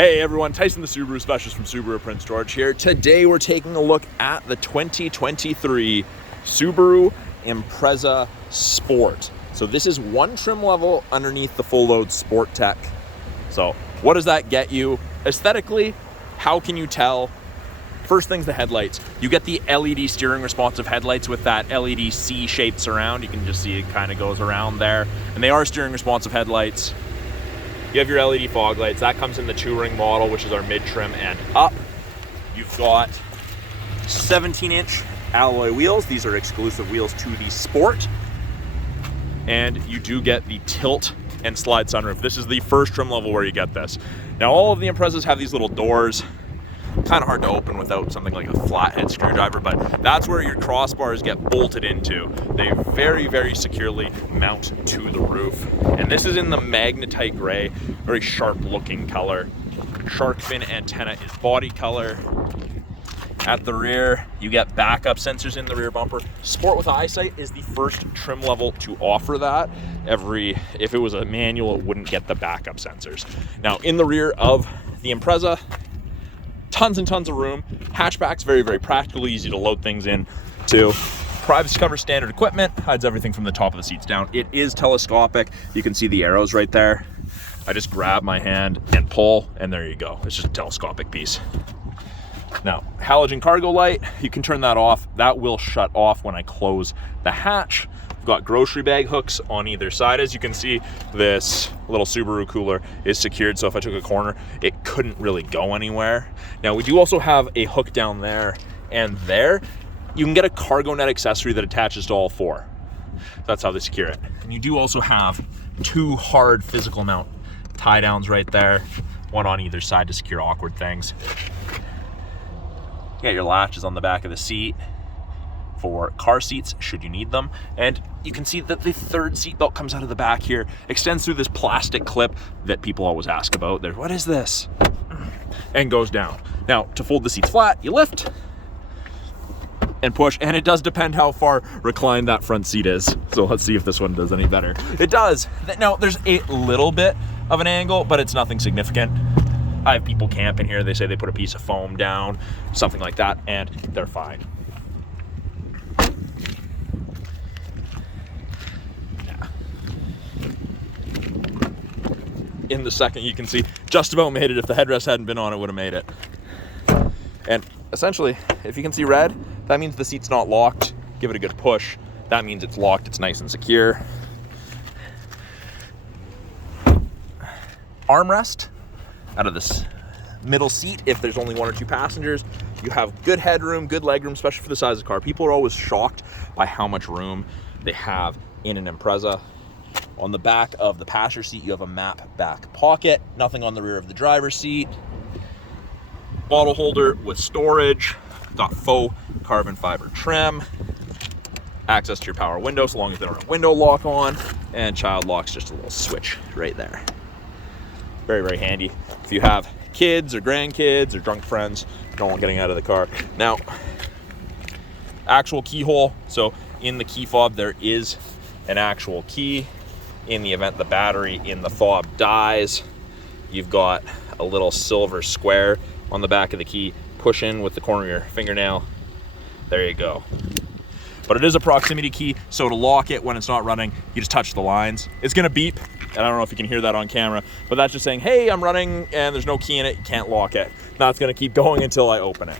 Hey everyone, Tyson the Subaru Specialist from Subaru Prince George here. Today we're taking a look at the 2023 Subaru Impreza Sport. So this is one trim level underneath the full load Sport Tech. So what does that get you? Aesthetically, how can you tell? First thing's the headlights. You get the LED steering responsive headlights with that LED C-shaped surround. You can just see it kind of goes around there. And they are steering responsive headlights. You have your LED fog lights. That comes in the 2-ring model, which is our mid-trim and up. You've got 17-inch alloy wheels. These are exclusive wheels to the Sport. And you do get the tilt and slide sunroof. This is the first trim level where you get this. Now, all of the Imprezas have these little doors. Kind of hard to open without something like a flathead screwdriver, but that's where your crossbars get bolted into. They very, very securely mount to the roof. And this is in the magnetite gray, very sharp looking color. Shark fin antenna is body color. At the rear, you get backup sensors in the rear bumper. Sport with Eyesight is the first trim level to offer that. If it was a manual, it wouldn't get the backup sensors. Now, in the rear of the Impreza, tons and tons of room. Hatchback's very, very practical, easy to load things in to. Privacy cover standard equipment, hides everything from the top of the seats down. It is telescopic. You can see the arrows right there. I just grab my hand and pull, and there you go. It's just a telescopic piece. Now, halogen cargo light, you can turn that off. That will shut off when I close the hatch. We've got grocery bag hooks on either side. As you can see, this little Subaru cooler is secured, so if I took a corner, it couldn't really go anywhere. Now, we do also have a hook down there and there. You can get a cargo net accessory that attaches to all four. That's how they secure it. And you do also have two hard physical mount tie downs right there, one on either side to secure awkward things. You got your latches on the back of the seat for car seats should you need them. And you can see that the third seat belt comes out of the back here, extends through this plastic clip that people always ask about. What is this? And goes down. Now, to fold the seats flat, you lift and push, and it does depend how far reclined that front seat is. So let's see if this one does any better. It does. Now, there's a little bit of an angle, but it's nothing significant. I have people camping here. They say they put a piece of foam down, something like that, and they're fine. In the second, you can see just about made it. If the headrest hadn't been on, it would have made it. And essentially, if you can see red, that means the seat's not locked. Give it a good push. That means it's locked. It's nice and secure. Armrest out of this middle seat. If there's only one or two passengers, you have good headroom, good legroom, especially for the size of the car. People are always shocked by how much room they have in an Impreza. On the back of the passenger seat, you have a map back pocket. Nothing on the rear of the driver's seat. Bottle holder with storage. Got faux carbon fiber trim. Access to your power window, so long as they don't have window lock on. And child lock's just a little switch right there. Very, very handy if you have kids or grandkids or drunk friends, don't want getting out of the car. Now, actual keyhole. So in the key fob, there is an actual key. In the event the battery in the fob dies, you've got a little silver square on the back of the key. Push in with the corner of your fingernail. There you go. But it is a proximity key, so to lock it when it's not running, you just touch the lines. It's gonna beep, and I don't know if you can hear that on camera, but that's just saying, hey, I'm running and there's no key in it, you can't lock it. Now it's gonna keep going until I open it.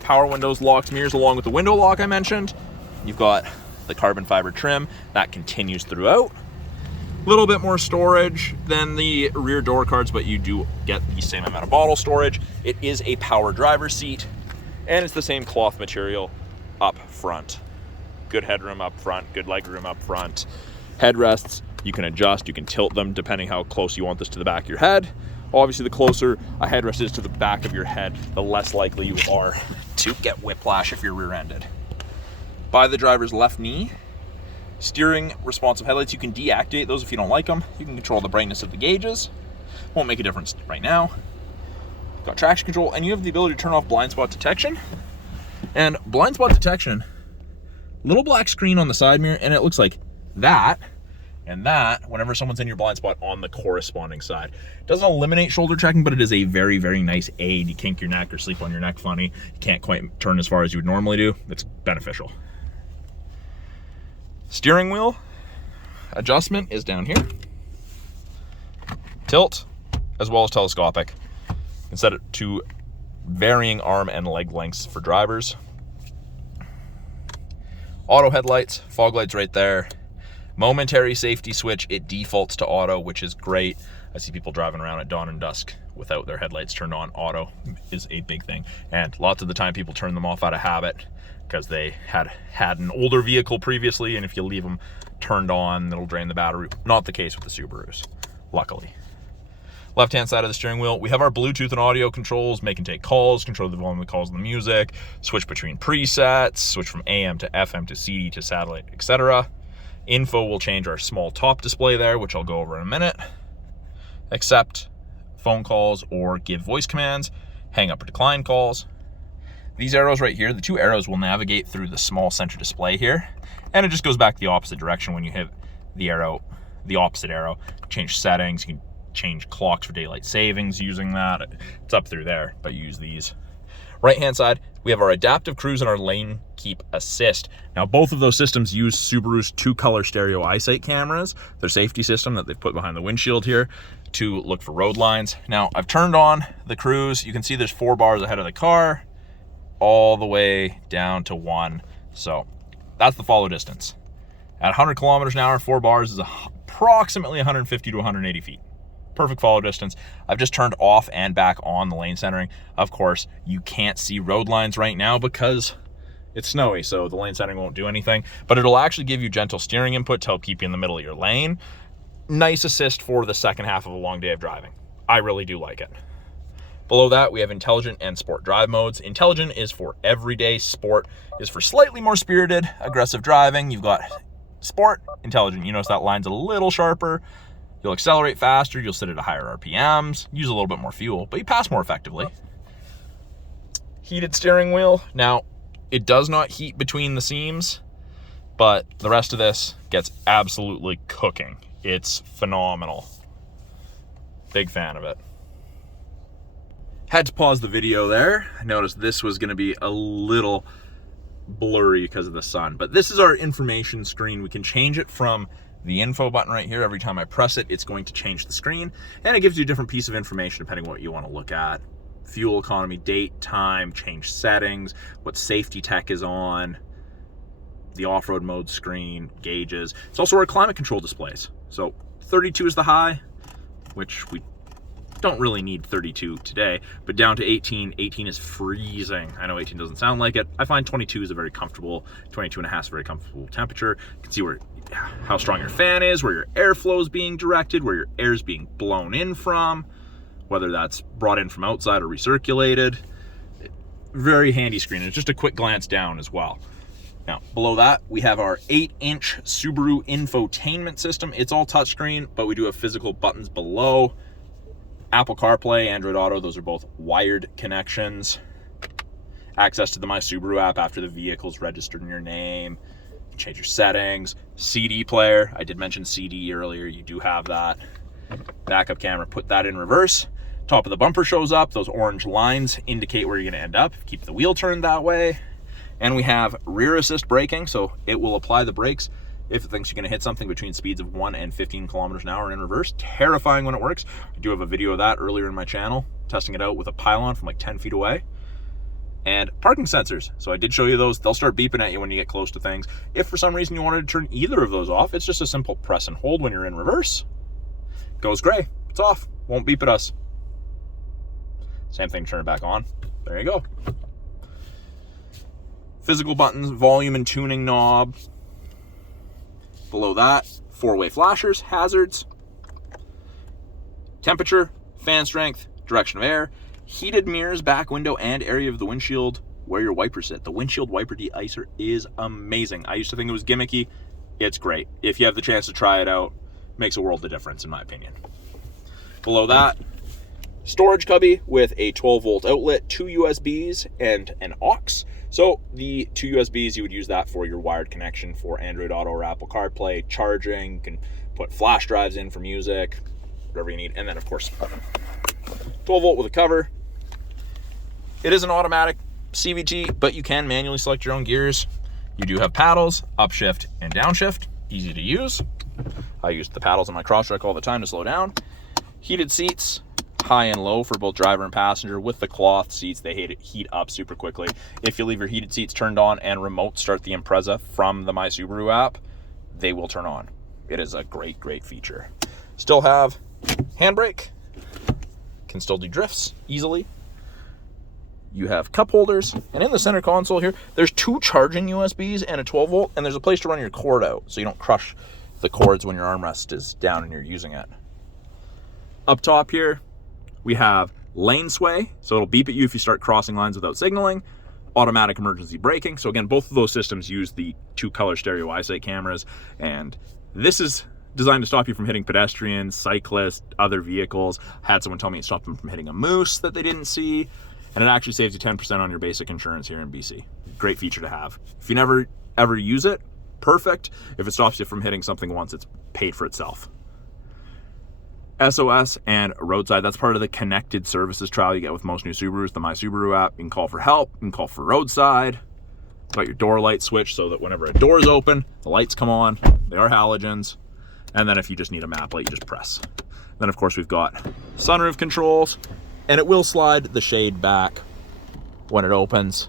Power windows, locks, mirrors, along with the window lock I mentioned. You've got the carbon fiber trim that continues throughout. A little bit more storage than the rear door cards, but you do get the same amount of bottle storage. It is a power driver seat, and it's the same cloth material up front. Good headroom up front, good legroom up front. Headrests, you can adjust, you can tilt them depending how close you want this to the back of your head. Obviously, the closer a headrest is to the back of your head, the less likely you are to get whiplash if you're rear-ended. By the driver's left knee, steering responsive headlights. You can deactivate those if you don't like them. You can control the brightness of the gauges. Won't make a difference right now. Got traction control, and you have the ability to turn off blind spot detection. And blind spot detection, little black screen on the side mirror, and it looks like that And that, whenever someone's in your blind spot, on the corresponding side. It doesn't eliminate shoulder checking, but it is a very, very nice aid. You kink your neck or sleep on your neck funny. You can't quite turn as far as you would normally do. It's beneficial. Steering wheel adjustment is down here. Tilt, as well as telescopic. You can set it to varying arm and leg lengths for drivers. Auto headlights, fog lights right there. Momentary safety switch, it defaults to auto, which is great. I see people driving around at dawn and dusk without their headlights turned on. Auto is a big thing. And lots of the time people turn them off out of habit because they had an older vehicle previously, and if you leave them turned on, it'll drain the battery. Not the case with the Subarus, luckily. Left-hand side of the steering wheel, we have our Bluetooth and audio controls, make and take calls, control the volume of the calls and the music, switch between presets, switch from AM to FM to CD to satellite, etc. Info will change our small top display there, which I'll go over in a minute. Accept phone calls or give voice commands, hang up or decline calls. These arrows right here, the two arrows will navigate through the small center display here, and it just goes back the opposite direction when you hit the arrow, the opposite arrow. Change settings, you can change clocks for daylight savings using that. It's up through there, but use these. Right hand side, we have our adaptive cruise and our lane keep assist. Now both of those systems use Subaru's 2-color stereo Eyesight cameras, their safety system that they've put behind the windshield here to look for road lines. Now I've turned on the cruise. You can see there's 4 bars ahead of the car all the way down to 1. So that's the follow distance. At 100 kilometers an hour, 4 bars is approximately 150 to 180 feet. Perfect follow distance. I've just turned off and back on the lane centering. Of course, you can't see road lines right now because it's snowy, so the lane centering won't do anything, but it'll actually give you gentle steering input to help keep you in the middle of your lane. Nice assist for the second half of a long day of driving. I really do like it. Below that, we have intelligent and sport drive modes. Intelligent is for everyday, sport is for slightly more spirited, aggressive driving. You've got sport, intelligent. You notice that line's a little sharper. You'll accelerate faster, you'll sit at a higher RPMs, use a little bit more fuel, but you pass more effectively. Heated steering wheel. Now, it does not heat between the seams, but the rest of this gets absolutely cooking. It's phenomenal. Big fan of it. Had to pause the video there. I noticed this was going to be a little blurry because of the sun, but this is our information screen. We can change it from the info button right here. Every time I press it, it's going to change the screen, and it gives you a different piece of information depending on what you want to look at. Fuel economy, date, time, change settings, what safety tech is on, the off-road mode screen, gauges. It's also our climate control displays. So 32 is the high, which we don't really need 32 today, but down to 18. 18 is freezing. I know 18 doesn't sound like it. I find 22 is a very comfortable, 22 and a half is a very comfortable temperature. You can see how strong your fan is, where your airflow is being directed, where your air is being blown in from, whether that's brought in from outside or recirculated. Very handy screen. It's just a quick glance down as well. Now, below that, we have our 8-inch Subaru infotainment system. It's all touchscreen, but we do have physical buttons below. Apple CarPlay, Android Auto, those are both wired connections. Access to the My Subaru app after the vehicle's registered in your name. Change your settings. CD player, I did mention CD earlier, you do have that. Backup camera, put that in reverse. Top of the bumper shows up. Those orange lines indicate where you're going to end up. Keep the wheel turned that way. And we have rear assist braking, so it will apply the brakes if it thinks you're going to hit something between speeds of 1 and 15 kilometers an hour in reverse. Terrifying when it works. I do have a video of that earlier in my channel, testing it out with a pylon from like 10 feet away. And parking sensors. So I did show you those. They'll start beeping at you when you get close to things. If for some reason you wanted to turn either of those off, it's just a simple press and hold when you're in reverse. Goes gray. It's off. Won't beep at us. Same thing to turn it back on. There you go. Physical buttons, volume and tuning knob. Below that, 4-way flashers, hazards, temperature, fan strength, direction of air, heated mirrors, back window, and area of the windshield where your wipers sit. The windshield wiper de-icer is amazing. I used to think it was gimmicky. It's great. If you have the chance to try it out, makes a world of difference in my opinion. Below that, storage cubby with a 12-volt outlet, 2 USBs, and an aux. So the 2 USBs, you would use that for your wired connection for Android Auto or Apple CarPlay, charging. You can put flash drives in for music, whatever you need. And then of course, 12 volt with a cover. It is an automatic CVT, but you can manually select your own gears. You do have paddles, upshift and downshift, easy to use. I use the paddles on my Crosstrek all the time to slow down. Heated seats, high and low for both driver and passenger. With the cloth seats, they heat up super quickly. If you leave your heated seats turned on and remote start the Impreza from the My Subaru app, they will turn on. It is a great, great feature. Still have handbrake, can still do drifts easily. You have cup holders, and in the center console here, there's 2 charging USBs and a 12 volt, and there's a place to run your cord out so you don't crush the cords when your armrest is down and you're using it. Up top here, we have lane sway, so it'll beep at you if you start crossing lines without signaling. Automatic emergency braking. So again, both of those systems use the 2-color stereo Eyesight cameras, and this is designed to stop you from hitting pedestrians, cyclists, other vehicles. I had someone tell me it stopped them from hitting a moose that they didn't see, and it actually saves you 10% on your basic insurance here in BC. Great feature to have. If you never ever use it, perfect. If it stops you from hitting something once, it's paid for itself. SOS and roadside, that's part of the connected services trial you get with most new Subarus, the My Subaru app. You can call for help, you can call for roadside. Got your door light switch so that whenever a door is open, the lights come on. They are halogens. And then if you just need a map light, you just press. Then of course we've got sunroof controls, and it will slide the shade back when it opens,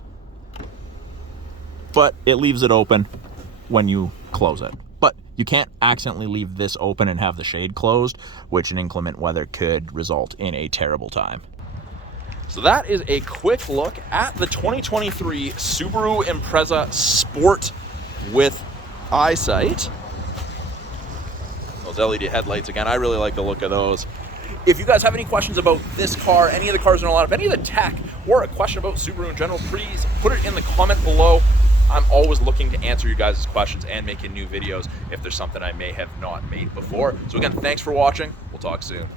but it leaves it open when you close it. But you can't accidentally leave this open and have the shade closed, which in inclement weather could result in a terrible time. So that is a quick look at the 2023 Subaru Impreza Sport with Eyesight. Those LED headlights again, I really like the look of those. If you guys have any questions about this car, any of the cars in a lot of any of the tech, or a question about Subaru in general, please put it in the comment below. I'm always looking to answer you guys' questions and making new videos if there's something I may have not made before. So again, thanks for watching. We'll talk soon.